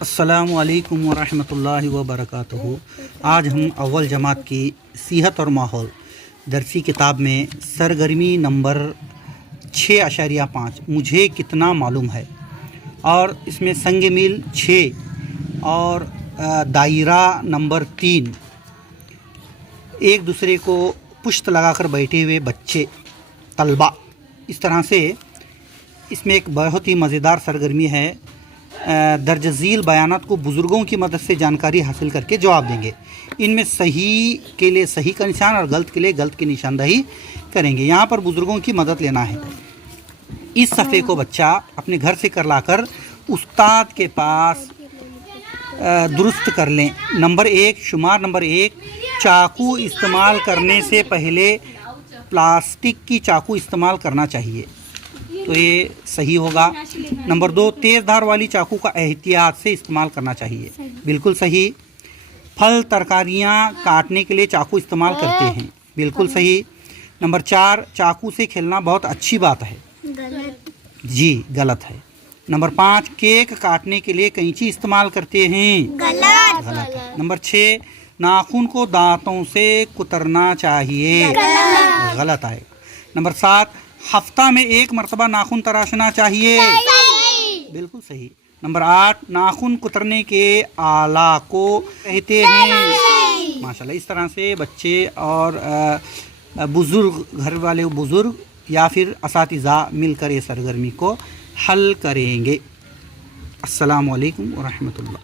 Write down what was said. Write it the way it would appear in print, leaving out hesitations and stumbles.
السلام علیکم ورحمۃ اللہ وبرکاتہ۔ آج ہم اول جماعت کی صحت اور ماحول درسی کتاب میں سرگرمی نمبر 6.5 مجھے کتنا معلوم ہے، اور اس میں سنگ میل 6 اور دائرہ نمبر 3، ایک دوسرے کو پشت لگا کر بیٹھے ہوئے بچے طلبہ، اس طرح سے اس میں ایک بہت ہی مزیدار سرگرمی ہے۔ درج ذیل بیانات کو بزرگوں کی مدد سے جانکاری حاصل کر کے جواب دیں گے۔ ان میں صحیح کے لیے صحیح کا نشان اور غلط کے لیے غلط کی نشاندہی کریں گے۔ یہاں پر بزرگوں کی مدد لینا ہے۔ اس صفحے کو بچہ اپنے گھر سے کر لا کر استاد کے پاس درست کر لیں۔ نمبر 1، شمار نمبر 1، چاقو استعمال کرنے سے پہلے پلاسٹک کی چاقو استعمال کرنا چاہیے، تو یہ صحیح ہوگا۔ نمبر 2، تیز دھار والی چاقو کا احتیاط سے استعمال کرنا چاہیے، بالکل صحیح۔ پھل ترکاریاں کاٹنے کے لیے چاقو استعمال کرتے ہیں، بالکل صحیح۔ نمبر 4، چاقو سے کھیلنا بہت اچھی بات ہے، جی غلط ہے۔ نمبر 5، کیک کاٹنے کے لیے قینچی استعمال کرتے ہیں، غلط ہے۔ نمبر 6، ناخن کو دانتوں سے کترنا چاہیے، غلط ہے۔ نمبر 7، ہفتہ میں 1 مرتبہ ناخن تراشنا چاہیے، بالکل صحیح۔ نمبر 8، ناخن کترنے کے آلہ کو کہتے ہیں، ماشاءاللہ۔ اس طرح سے بچے اور بزرگ، گھر والے بزرگ یا پھر اساتذہ مل کر یہ سرگرمی کو حل کریں گے۔ السلام علیکم ورحمۃ اللہ۔